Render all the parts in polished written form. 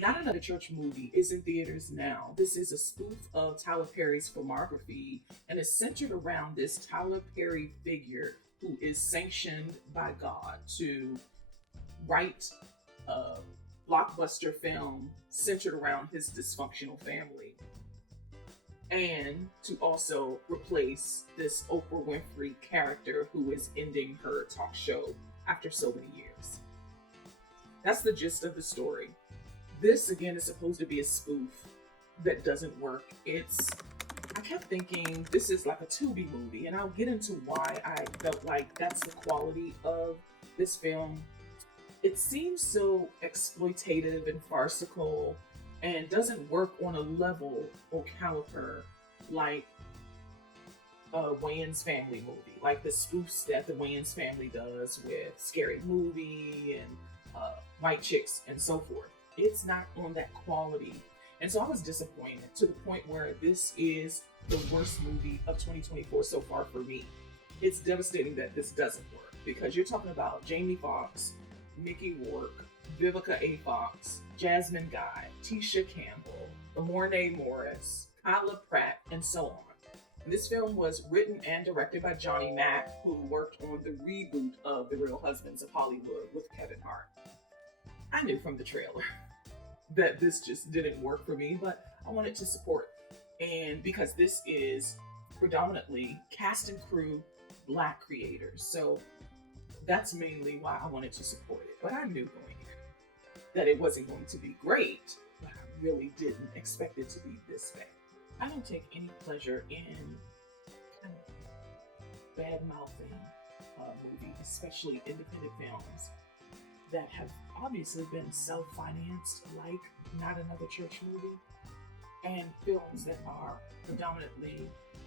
Not Another Church movie is in theaters now. This is a spoof of Tyler Perry's filmography and is centered around this Tyler Perry figure who is sanctioned by God to write a blockbuster film centered around his dysfunctional family and to also replace this Oprah Winfrey character who is ending her talk show after so many years. That's the gist of the story. This again is supposed to be a spoof that doesn't work. I kept thinking this is like a Tubi movie, and I'll get into why I felt like that's the quality of this film. It seems so exploitative and farcical and doesn't work on a level or caliber like a Wayans family movie, like the spoofs that the Wayans family does with Scary Movie and White Chicks and so forth. It's not on that quality. And so I was disappointed to the point where this is the worst movie of 2024 so far for me. It's devastating that this doesn't work because you're talking about Jamie Foxx, Mickey Rourke, Vivica A. Fox, Jasmine Guy, Tisha Campbell, Amorne Morris, Kyla Pratt, and so on. And this film was written and directed by Johnny Mack, who worked on the reboot of The Real Husbands of Hollywood with Kevin Hart. I knew from the trailer that this just didn't work for me, but I wanted to support. And because this is predominantly cast and crew Black creators, so that's mainly why I wanted to support it. But I knew going in that it wasn't going to be great, but I really didn't expect it to be this bad. I don't take any pleasure in kind of bad mouthing movies, especially independent films that have obviously been self-financed, like Not Another Church movie, and films that are predominantly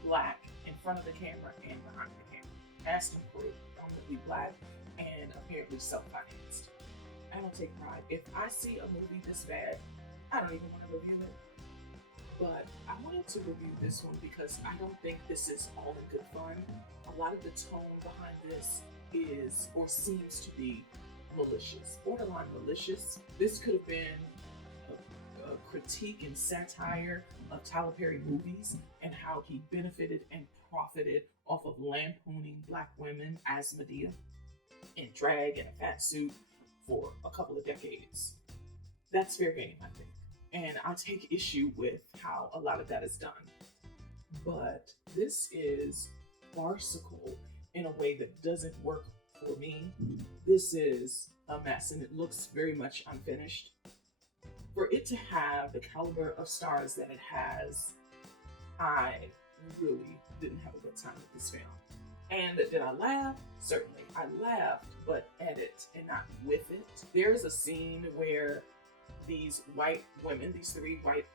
Black in front of the camera and behind the camera. Cast and crew, predominantly Black and apparently self-financed. I don't take pride. If I see a movie this bad, I don't even want to review it. But I wanted to review this one because I don't think this is all in good fun. A lot of the tone behind this is, or seems to be, malicious, borderline malicious. This could have been a critique and satire of Tyler Perry movies and how he benefited and profited off of lampooning Black women as Medea in drag and a fat suit for a couple of decades. That's fair game, I think. And I take issue with how a lot of that is done. But this is farcical in a way that doesn't work for me. This is a mess and it looks very much unfinished. For it to have the caliber of stars that it has, I really didn't have a good time with this film. And did I laugh? Certainly. I laughed, but at it and not with it. There's a scene where these white women, these three white,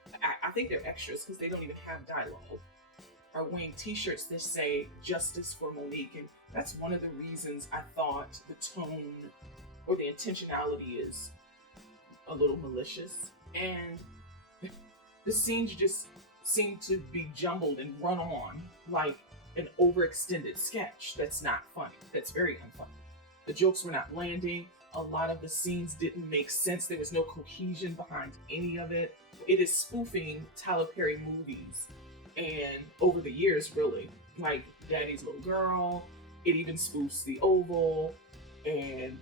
I think they're extras because they don't even have dialogue, are wearing t-shirts that say "Justice for Monique," and that's one of the reasons I thought the tone or the intentionality is a little malicious. And the scenes just seem to be jumbled and run on like an overextended sketch that's not funny, that's very unfunny. The jokes were not landing. A lot of the scenes didn't make sense. There was no cohesion behind any of it. It is spoofing Tyler Perry movies. And over the years, really, like Daddy's Little Girl, it even spoofs The Oval and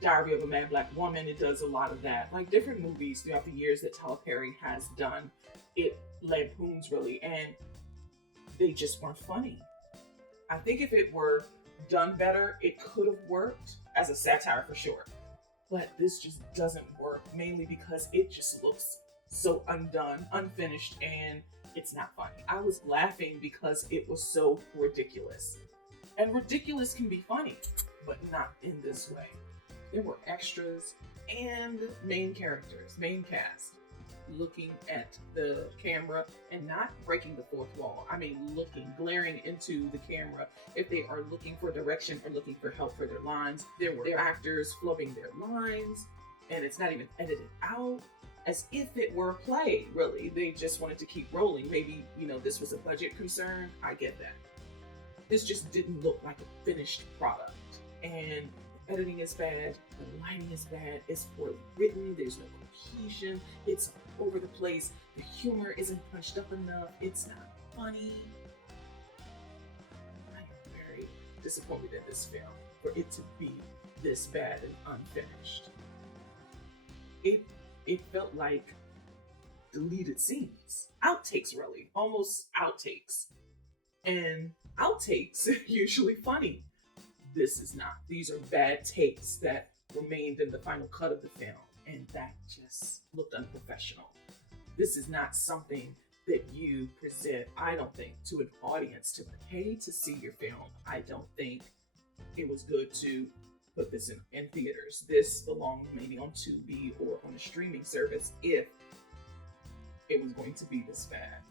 Diary of a Mad Black Woman. It does a lot of that. Like different movies throughout the years that Tyler Perry has done, it lampoons really, and they just weren't funny. I think if it were done better, it could have worked as a satire for sure. But this just doesn't work, mainly because it just looks so undone, unfinished, and it's not funny. I was laughing because it was so ridiculous. And ridiculous can be funny, but not in this way. There were extras and main characters, main cast, looking at the camera and not breaking the fourth wall. I mean, glaring into the camera if they are looking for direction or looking for help for their lines. There were actors flubbing their lines, and it's not even edited out. As if it were a play, really. They just wanted to keep rolling. Maybe, this was a budget concern. I get that. This just didn't look like a finished product. And editing is bad, the lighting is bad, it's poorly written, there's no cohesion, it's all over the place, the humor isn't punched up enough, it's not funny. I am very disappointed in this film for it to be this bad and unfinished. It felt like deleted scenes, outtakes, really, almost outtakes. And outtakes are usually funny. This is not. These are bad takes that remained in the final cut of the film, and that just looked unprofessional. This is not something that you present, I don't think, to an audience to pay to see your film. I don't think it was good to put this in theaters. This belonged maybe on Tubi or on a streaming service if it was going to be this bad.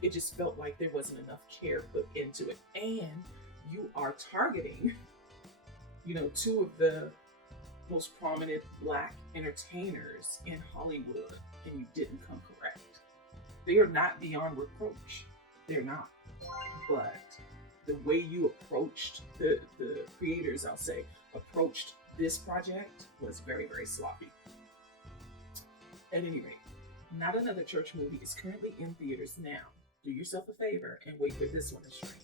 It just felt like there wasn't enough care put into it. And you are targeting, two of the most prominent Black entertainers in Hollywood, and you didn't come correct. They are not beyond reproach. They're not. But the way you approached, the creators, I'll say, approached this project was very, very sloppy. At any rate, Not Another Church Movie is currently in theaters now. Do yourself a favor and wait for this one to stream.